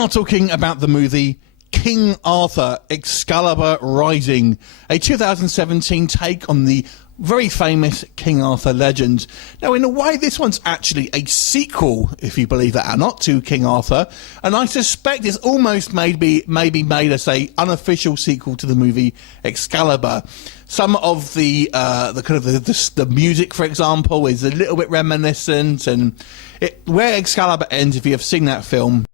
are talking about the movie King Arthur, Excalibur Rising, a 2017 take on the very famous King Arthur legend. Now, in a way, this one's actually a sequel, if you believe that or not, to King Arthur, and I suspect it's almost maybe made as a unofficial sequel to the movie Excalibur. Some of the music, for example, is a little bit reminiscent, and where Excalibur ends, if you have seen that film,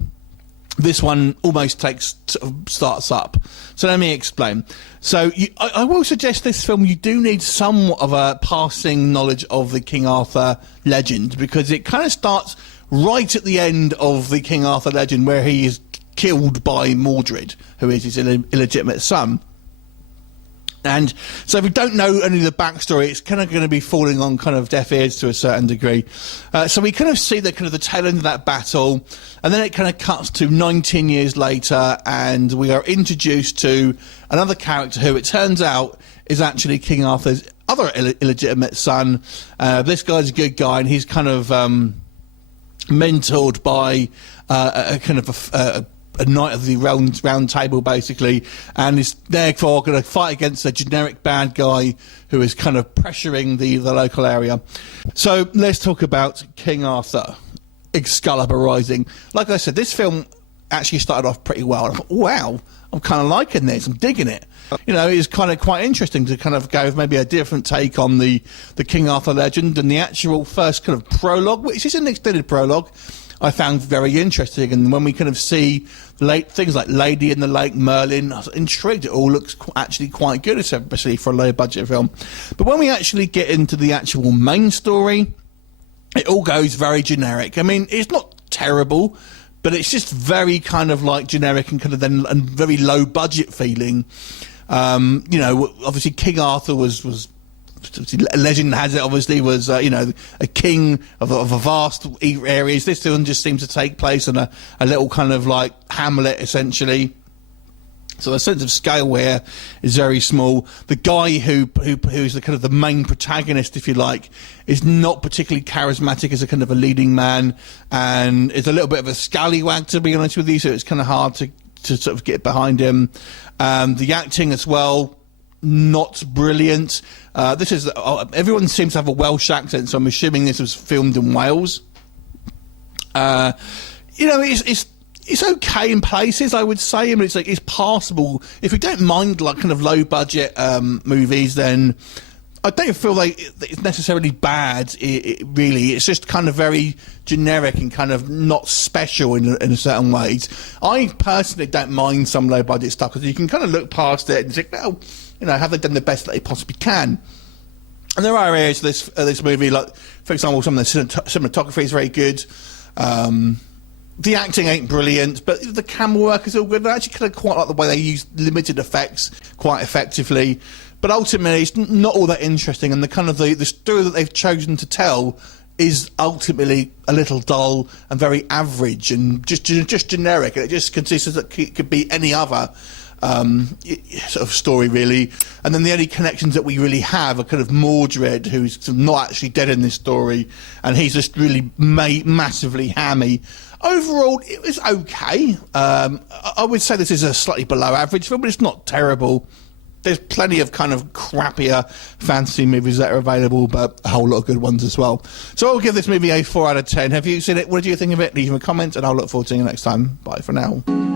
this one almost starts up. So let me explain. So I will suggest this film, you do need somewhat of a passing knowledge of the King Arthur legend, because it kind of starts right at the end of the King Arthur legend, where he is killed by Mordred, who is his illegitimate son. And so if we don't know any of the backstory, it's kind of going to be falling on kind of deaf ears to a certain degree. So we kind of see the kind of the tail end of that battle, and then it kind of cuts to 19 years later, and we are introduced to another character who it turns out is actually King Arthur's other illegitimate son. This guy's a good guy, and he's kind of mentored by a kind of a knight of the round table, basically, and is therefore going to fight against a generic bad guy who is kind of pressuring the local area. So let's talk about King Arthur, Excalibur Rising. Like I said, this film actually started off pretty well. I thought, wow, I'm kind of liking this, I'm digging it. You know, it's kind of quite interesting to kind of go with maybe a different take on the King Arthur legend, and the actual first kind of prologue, which is an extended prologue, I found very interesting. And when we kind of see things like Lady in the Lake, Merlin, I was intrigued. It all looks actually quite good, especially for a low budget film. But when we actually get into the actual main story, it all goes very generic. I mean, it's not terrible, but it's just very kind of like generic and kind of then and very low budget feeling. You know, obviously King Arthur was legend has it, obviously, was you know, a king of a vast areas. This one just seems to take place in a little kind of like hamlet, essentially. So the sense of scale here is very small. The guy who's the kind of the main protagonist, if you like, is not particularly charismatic as a kind of a leading man, and is a little bit of a scallywag, to be honest with you. So it's kind of hard to sort of get behind him. The acting as well, not brilliant. This is everyone seems to have a Welsh accent, so I'm assuming this was filmed in Wales. You know, it's okay in places, I would say. I mean, it's passable if you don't mind like kind of low budget movies. Then I don't feel like it's necessarily bad. Really, it's just kind of very generic and kind of not special in a certain ways. I personally don't mind some low budget stuff, because you can kind of look past it and think, well, you know, have they done the best that they possibly can? And there are areas of this movie, like, for example, some of the cinematography is very good. The acting ain't brilliant, but the camera work is all good. I actually kind of quite like the way they use limited effects quite effectively. But ultimately, it's not all that interesting, and the kind of the story that they've chosen to tell is ultimately a little dull and very average and just generic. It just consists that it could be any other sort of story, really. And then the only connections that we really have are kind of Mordred, who's sort of not actually dead in this story, and he's just really massively hammy. Overall, it was okay. I would say this is a slightly below average film, but it's not terrible. There's plenty of kind of crappier fantasy movies that are available, but a whole lot of good ones as well. So I'll give this movie a 4 out of 10. Have you seen it? What did you think of it? Leave me a comment, and I'll look forward to seeing you next time. Bye for now.